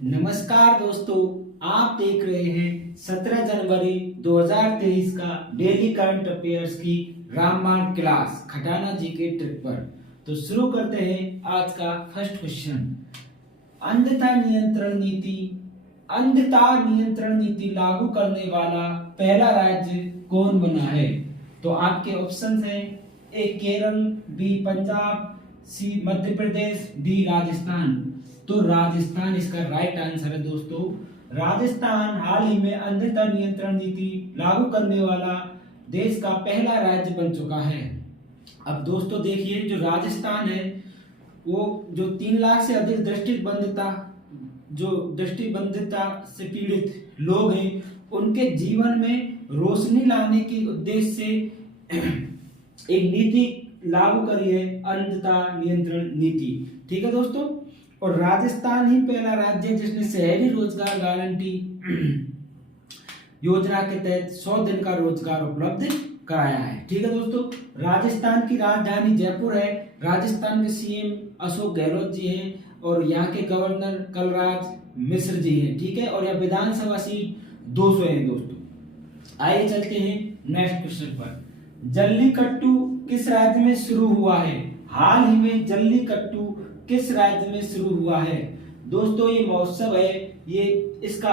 नमस्कार दोस्तों, आप देख रहे हैं 17 जनवरी 2023 का डेली करंट अफेयर्स की रामबाण क्लास खटाना जी के ट्रिप पर। तो शुरू करते हैं आज का फर्स्ट क्वेश्चन। अंधता नियंत्रण नीति लागू करने वाला पहला राज्य कौन बना है? तो आपके ऑप्शंस हैं ए केरल, बी पंजाब, सी मध्य प्रदेश, डी राजस्थान। तो राजस्थान इसका राइट आंसर है दोस्तों। राजस्थान हाल ही में अंधता नियंत्रण नीति लागू करने वाला देश का पहला राज्य बन चुका है। अब दोस्तों देखिए, जो राजस्थान है वो जो 3 लाख से अधिक दृष्टिबंधिता से पीड़ित लोग हैं, उनके जीवन में रोशनी लाने के उद्देश्य से एक नीति लागू करी है, अंधता नियंत्रण नीति। ठीक है दोस्तों। और राजस्थान ही पहला राज्य है जिसने शहरी रोजगार गारंटी योजना के तहत 100 दिन का रोजगार उपलब्ध कराया है। ठीक है दोस्तों। राजस्थान की राजधानी जयपुर है। राजस्थान के सीएम अशोक गहलोत जी हैं और यहाँ के गवर्नर कलराज मिश्र जी हैं। ठीक है। और यह विधानसभा सीट 200 है दोस्तों। आइए चलते हैं नेक्स्ट क्वेश्चन पर। जल्लीकट्टू किस राज्य में शुरू हुआ है? हाल ही में जल्लीकट्टू किस राज्य में शुरू हुआ है? दोस्तों ये महोत्सव है, ये इसका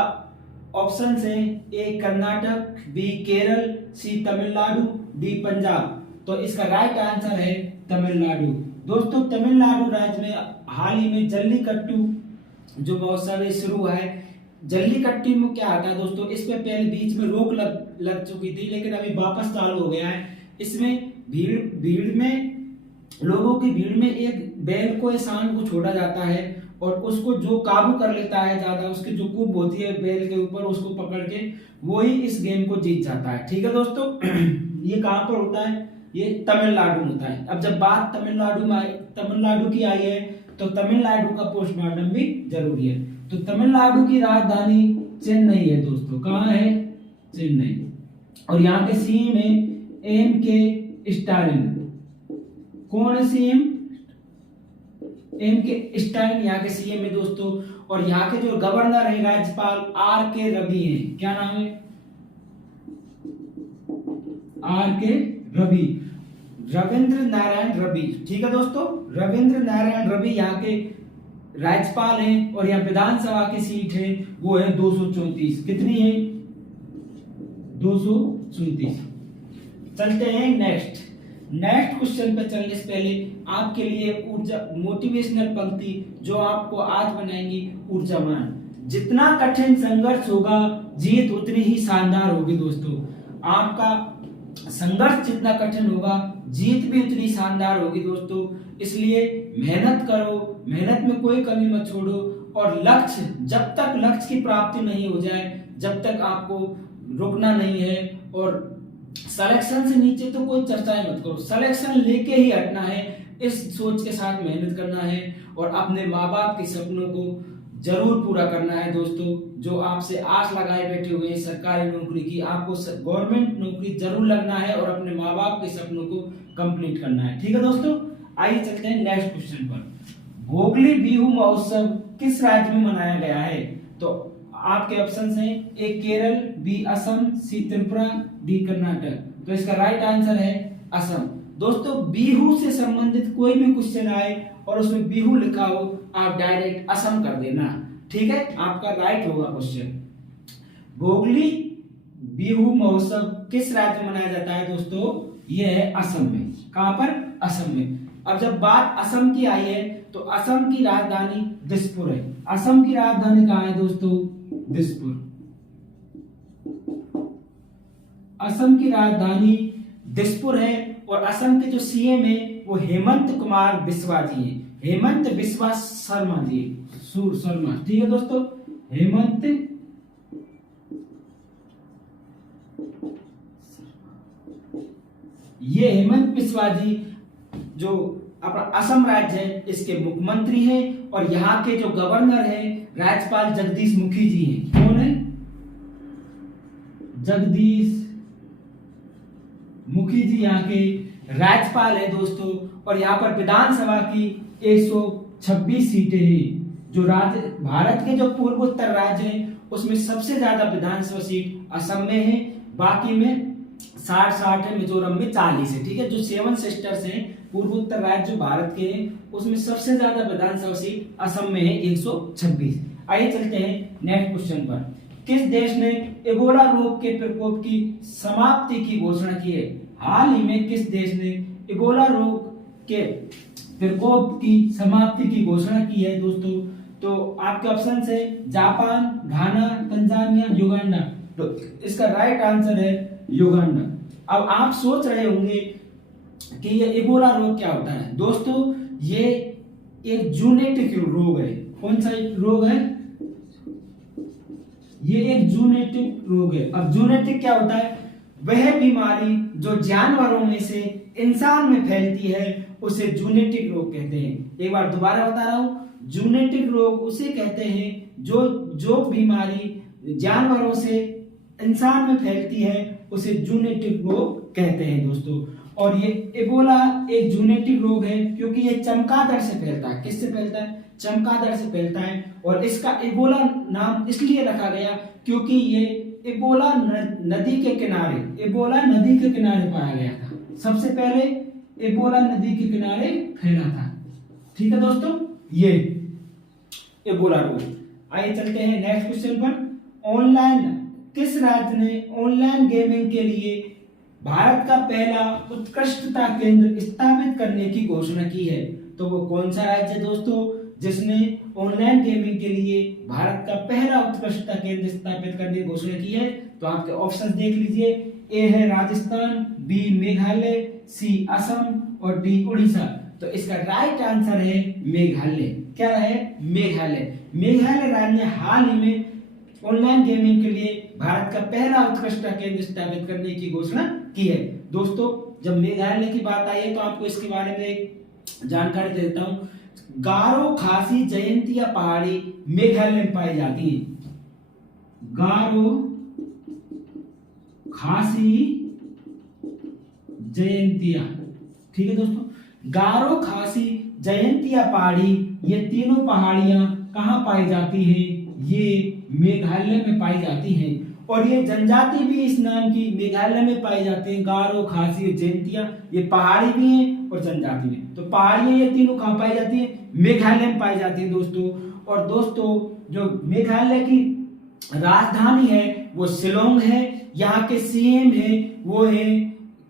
ऑप्शंस हैं ए कर्नाटक, बी केरल, सी तमिलनाडु, डी पंजाब। तो इसका राइट आंसर है तमिलनाडु। दोस्तों तमिलनाडु राज्य में हाल ही में जल्लीकट्टू जो महोत्सव है शुरू हुआ है। जल्लीकट्टू में क्या आता है दोस्तों, इसमें पहले बीच में रोक लग चुकी थी, लेकिन अभी वापस चालू हो गया है। इसमें भीड़ में लोगों की भीड़ में एक बैल को या सांड को छोड़ा जाता है और उसको जो काबू कर लेता है ज्यादा, उसकी जो कुब होती है बैल के ऊपर, उसको पकड़ के वो ही इस गेम को जीत जाता है। ठीक है दोस्तों। ये कहाँ पर होता है? ये तमिलनाडु में होता है। अब जब बात तमिलनाडु की आई है तो तमिलनाडु का पोस्टमार्टम भी जरूरी है। तो तमिलनाडु की राजधानी चेन्नई है दोस्तों। कहाँ है? चेन्नई। और यहाँ के सीएम है एम.के. स्टालिन। कौन है सीएम? एम.के. स्टालिन यहाँ के सीएम है दोस्तों। और यहाँ के जो गवर्नर है राज्यपाल आर.के. रवि हैं। क्या नाम है? आर.के. रवि, रविंद्र नारायण रवि। ठीक है दोस्तों। रविंद्र नारायण रवि यहाँ के राज्यपाल हैं और यहाँ विधानसभा की सीट है वो है 234। कितनी है? 234। चलते हैं नेक्स्ट क्वेश्चन पे चलने से पहले आपके लिए ऊर्जा मोटिवेशनल पंक्ति जो आपको आज बनाएंगी ऊर्जावान। जितना कठिन संघर्ष होगा जीत उतनी ही शानदार होगी दोस्तों। आपका संघर्ष जितना कठिन होगा जीत भी उतनी शानदार होगी दोस्तों। इसलिए मेहनत करो, मेहनत में कोई कमी मत छोड़ो और जब तक लक्ष्य की प्राप्ति नहीं हो जाए जब तक आपको रुकना नहीं है। और सिलेक्शन से नीचे तो कोई चर्चा ही मत करो, सिलेक्शन लेके ही हटना है। इस सोच के साथ मेहनत करना है और अपने माँ बाप के सपनों को जरूर पूरा करना है दोस्तों। जो आपसे आस लगाए बैठे हुए हैं सरकारी नौकरी की, आपको गवर्नमेंट नौकरी जरूर लगना है और अपने माँ बाप के सपनों को कंप्लीट करना है। ठीक है दोस्तों। आइए चलते हैं नेक्स्ट क्वेश्चन पर। भोगली बिहू महोत्सव किस राज्य में मनाया गया है? तो आपके ऑप्शंस हैं ए केरल, बी असम, सी त्रिपुरा, डी कर्नाटक। तो इसका राइट आंसर है असम। दोस्तों बिहू से संबंधित कोई भी क्वेश्चन आए और उसमें बिहू लिखा हो, आप डायरेक्ट असम कर देना। ठीक है, आपका राइट होगा क्वेश्चन। भोगली बिहू महोत्सव किस राज्य में मनाया जाता है दोस्तों? यह है असम में। कहां पर? असम में। अब जब बात असम की आई है तो असम की राजधानी दिसपुर है। असम की राजधानी कहां है दोस्तों? दिसपुर। असम की राजधानी दिसपुर है और असम के जो सीएम है वो हेमंत कुमार बिस्वा जी हैं। हेमंत बिस्वा शर्मा जी, शर्मा। ठीक है दोस्तों। ये हेमंत बिस्वा जी जो अपना असम राज्य है इसके मुख्यमंत्री हैं और यहाँ के जो गवर्नर हैं राज्यपाल जगदीश मुखी जी हैं। कौन है? जगदीश मुखी जी यहाँ के राज्यपाल है दोस्तों। और यहाँ पर विधानसभा की 126 सीटें हैं जो राज्य भारत के जो पूर्वोत्तर राज्य हैं उसमें सबसे ज्यादा विधानसभा सीट असम में है, बाकी में 60 है, मिजोरम में 40 है। ठीक है, जो 7 सिस्टर्स हैं पूर्वोत्तर राज्य जो भारत के हैं उसमें सबसे ज्यादा विधानसभा सीट असम में है 126। आइए चलते हैं नेक्स्ट क्वेश्चन पर। किस देश ने इबोला रोग के प्रकोप की समाप्ति की घोषणा की है? हाल ही में किस देश ने इबोला रोग के प्रकोप की समाप्ति की घोषणा की है दोस्तों? तो आपके ऑप्शन है जापान, घाना, तंजानिया, युगांडा। तो इसका राइट आंसर है युगांडा। अब आप सोच रहे होंगे कि ये इबोला रोग क्या होता है? दोस्तों ये एक जूनेटिक रोग है। कौन सा रोग है? ये एक जूनेटिक रोग है। अब जूनेटिक क्या होता है? वह बीमारी जो जानवरों में से इंसान में फैलती है उसे जूनेटिक रोग कहते हैं। एक बार दोबारा बता रहा हूं, जूनेटिक रोग उसे कहते हैं जो बीमारी जानवरों से इंसान में फैलती है उसे जूनेटिक रोग कहते हैं दोस्तों। और ये इबोला एक जूनेटिक रोग है क्योंकि ये चमगादड़ से फैलता है। किससे फैलता है? चमगादड़ से फैलता है। और इसका इबोला नाम इसलिए रखा गया क्योंकि ये इबोला नदी के किनारे पाया गया था। सबसे पहले इबोला नदी के किनारे फैला था। ठीक है दोस्तों, ये इबोला रोग। आइए चलते हैं नेक्स्ट क्वेश्चन पर। किस राज्य ने ऑनलाइन गेमिंग के लिए भारत का पहला उत्कृष्टता केंद्र स्थापित करने की घोषणा की है? तो वो कौन सा राज्य है दोस्तों जिसने ऑनलाइन गेमिंग के लिए भारत का पहला उत्कृष्टता केंद्र स्थापित करने की घोषणा की है? तो आपके ऑप्शन देख लीजिए। ए है राजस्थान, बी मेघालय, सी असम और डी उड़ीसा। तो इसका राइट आंसर है मेघालय। क्या है? मेघालय। मेघालय राज्य ने हाल ही में ऑनलाइन गेमिंग के लिए भारत का पहला उत्कृष्टता केंद्र स्थापित करने की घोषणा की है। दोस्तों जब मेघालय की बात आई है तो आपको इसके बारे में एक जानकारी देता हूं। गारो, खासी, जयंतिया पहाड़ी मेघालय में पाई जाती है। गारो, खासी, जयंतिया। ठीक है दोस्तों, गारो, खासी, जयंतिया पहाड़ी ये तीनों पहाड़ियां कहां पाई जाती हैं? ये मेघालय में पाई जाती हैं। और ये जनजाति भी इस नाम की मेघालय में पाई जाती हैं। गारो, खासी और जयंतिया ये पहाड़ी भी हैं और जनजाति भी। तो पहाड़ियां ये तीनों कहां पाई जाती हैं? मेघालय में पाई जाती हैं दोस्तों। और दोस्तों जो मेघालय की राजधानी है वो शिलोंग है। यहाँ के सीएम है वो है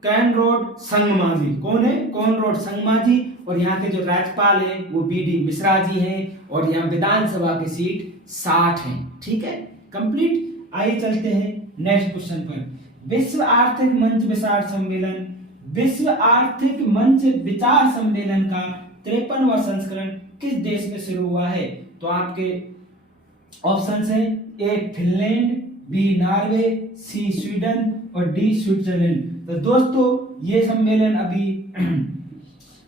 कॉनराड संगमा जी। कौन है? कॉनराड संगमा जी। और यहाँ के जो राज्यपाल हैं वो बीडी मिश्रा जी हैं। और यहाँ विधानसभा की सीट 60 है। ठीक है, कंप्लीट। आइए चलते हैं नेक्स्ट क्वेश्चन पर। विश्व आर्थिक मंच विचार सम्मेलन का 53वां संस्करण किस देश में शुरू हुआ है? तो आपके ऑप्शंस हैं ए फिनलैंड, बी नॉर्वे, सी स्वीडन और डी स्विट्जरलैंड। तो दोस्तों ये सम्मेलन अभी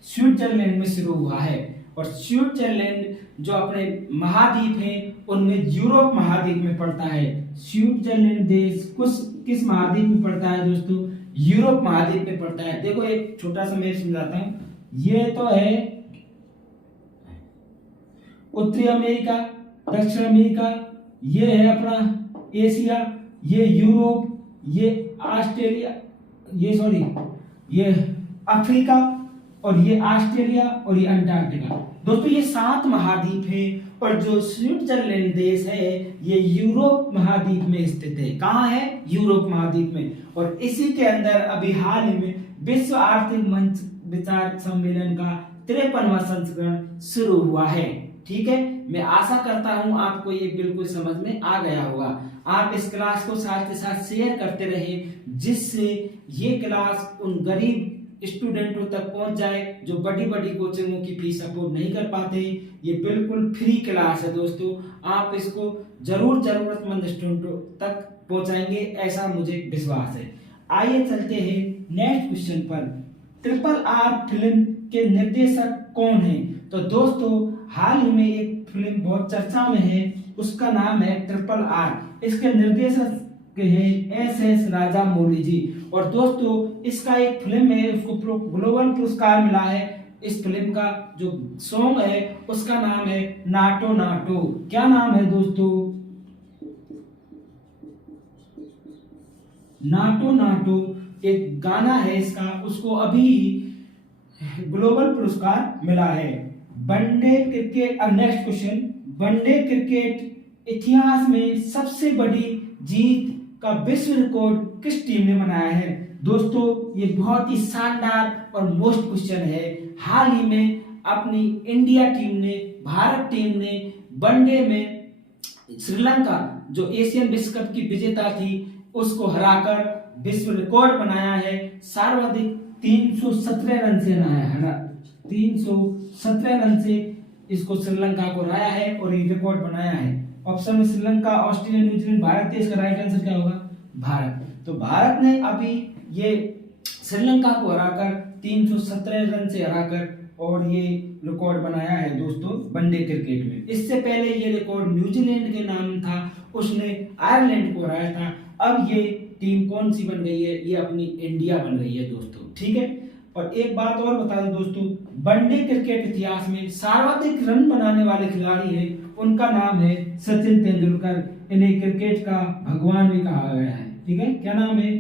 स्विट्जरलैंड में शुरू हुआ है। और स्विट्जरलैंड जो अपने महाद्वीप हैं उनमें यूरोप महाद्वीप में पड़ता है। स्विट्जरलैंड देश किस महाद्वीप में पड़ता है दोस्तों? यूरोप महाद्वीप में पड़ता है। देखो एक छोटा सा मैं समझाता हूं। ये तो है उत्तरी अमेरिका, दक्षिण अमेरिका, ये है अपना एशिया, ये यूरोप, ये ऑस्ट्रेलिया, ये अफ्रीका और ये ऑस्ट्रेलिया और ये अंटार्कटिका। दोस्तों ये 7 महाद्वीप है। और जो स्विट्जरलैंड देश है ये यूरोप महाद्वीप में स्थित है। कहाँ है? यूरोप महाद्वीप में। और इसी के अंदर अभी हाल ही में विश्व आर्थिक मंच विचार सम्मेलन का 53वां संस्करण शुरू हुआ है। ठीक है, मैं आशा करता हूं आपको ये बिल्कुल समझ में आ गया होगा। आप इस क्लास को साथ के साथ शेयर करते रहे जिससे ये क्लास उन गरीब स्टूडेंटों तक पहुंच जाए जो बड़ी बड़ी कोचिंगों की फीस अफोर्ड नहीं कर पाते। ये बिल्कुल फ्री क्लास है दोस्तों। आप इसको जरूर जरूरतमंद स्टूडेंटों तक पहुंचाएंगे ऐसा मुझे विश्वास है। आइए चलते हैं नेक्स्ट क्वेश्चन पर। RRR फिल्म के निर्देशक कौन है? तो दोस्तों हाल ही में एक फिल्म बहुत चर्चा में है, उसका नाम है RRR। इसके निर्देशक हैं SS राजामौली जी। और दोस्तों इसका एक फिल्म है, उसको ग्लोबल पुरस्कार मिला है इस फिल्म का जो सॉन्ग है उसका नाम है नाटो नाटो। क्या नाम है दोस्तों? नाटो नाटो एक गाना है इसका, उसको अभी ग्लोबल पुरस्कार मिला है। वनडे क्रिकेट, अब नेक्स्ट क्वेश्चन, वनडे क्रिकेट इतिहास में सबसे बड़ी जीत का विश्व रिकॉर्ड किस टीम ने बनाया है? दोस्तों ये बहुत ही शानदार और मोस्ट क्वेश्चन है। हाल ही में अपनी इंडिया टीम ने, भारत टीम ने वनडे में श्रीलंका जो एशियन विश्व कप की विजेता थी उसको हराकर विश्व रिकॉर्ड बनाया है। सर्वाधिक 317 रन से हरा 317 रन से इसको श्रीलंका को हराया है और ये रिकॉर्ड बनाया है। ऑप्शन में श्रीलंका, ऑस्ट्रेलिया, न्यूजीलैंड, भारत है, इसका राइट आंसर क्या होगा? भारत। तो भारत ने अभी ये श्रीलंका को हराकर 317 रन से हराकर और ये रिकॉर्ड बनाया है दोस्तों वनडे क्रिकेट में। इससे पहले ये रिकॉर्ड न्यूजीलैंड के नाम था, उसने आयरलैंड को हराया था। अब ये टीम कौन सी बन गई है? ये अपनी इंडिया बन गई है दोस्तों, ठीक है। और एक बात और बता दूं दोस्तों, वनडे क्रिकेट इतिहास में सर्वाधिक रन बनाने वाले खिलाड़ी है, उनका नाम है सचिन तेंदुलकर। इन्हें क्रिकेट का भगवान भी कहा गया है, ठीक है। क्या नाम है?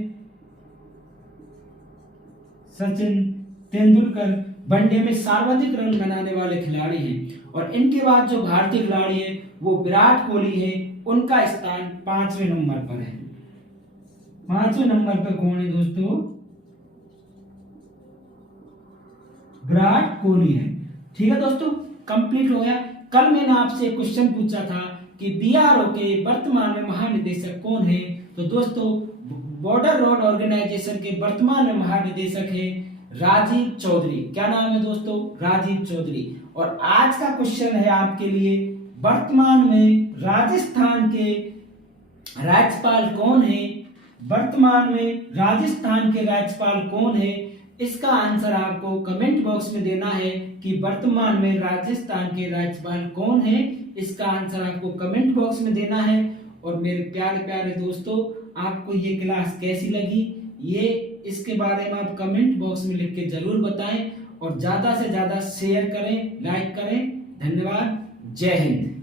सचिन तेंदुलकर वनडे में सर्वाधिक रन बनाने वाले खिलाड़ी हैं। और इनके बाद जो भारतीय खिलाड़ी है वो विराट कोहली है, उनका स्थान 5वें नंबर पर है। 5वें नंबर पर कौन है दोस्तों? विराट कोहली है, ठीक है दोस्तों। कंप्लीट हो गया। कल मैंने आपसे क्वेश्चन पूछा था कि बीआरओ के वर्तमान में महानिदेशक कौन है? तो दोस्तों बॉर्डर रोड ऑर्गेनाइजेशन के वर्तमान में महानिदेशक है राजीव चौधरी। क्या नाम है दोस्तों? राजीव चौधरी। और आज का क्वेश्चन है आपके लिए, वर्तमान में राजस्थान के राज्यपाल कौन है? वर्तमान में राजस्थान के राज्यपाल कौन है? इसका आंसर आपको कमेंट बॉक्स में देना है कि वर्तमान में राजस्थान के राज्यपाल कौन है। इसका आंसर आपको कमेंट बॉक्स में देना है। और मेरे प्यारे प्यारे दोस्तों, आपको ये क्लास कैसी लगी ये इसके बारे में आप कमेंट बॉक्स में लिख के जरूर बताएं और ज्यादा से ज्यादा शेयर करें, लाइक करें। धन्यवाद। जय हिंद।